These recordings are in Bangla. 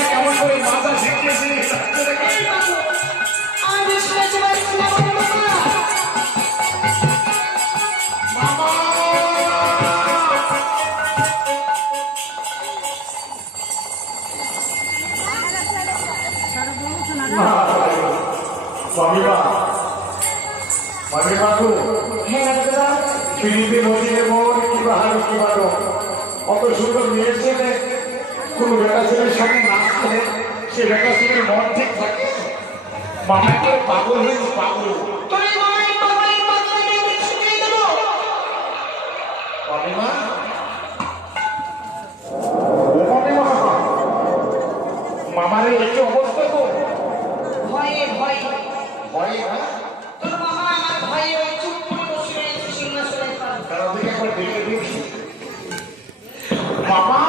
কেমন করে মাথা শিখতেছি অত সুন্দর মেয়ের ছেলে কোন বেটা ছেলের সঙ্গে না করে সে বেটা ছেলের মন ঠিক থাকে মামা করে পাগল হয়ে পাগল মামারে একটু অবস্থা তো ভয়ে ভয়ে ভয়ে না তোর মামা আমার ভয়ে ওই চুপ করে বসে রয়েছে সিংহাসনের পাশে। তারা থেকে একবার দেখে দেখি মামা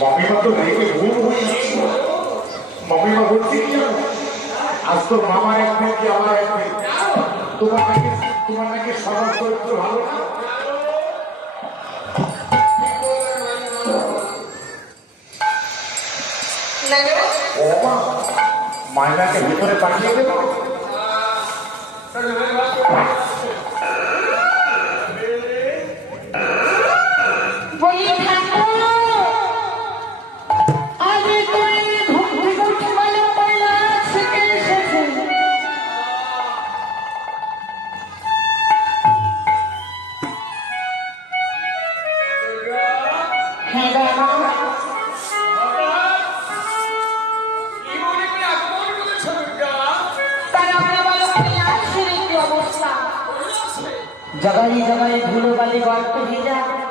মামিমা তো দেখে ভুল হয়ে যাচ্ছে মামিমা বলছি কি জানো আজ তো মামার একদিন কি আমার একদিন তোমার নাকি স্বভাব চরিত্র ভালো না মাইনাকে ভিতরে পাঠিয়ে দেব जगह ही जगह धूलो वाली बात तो भेजा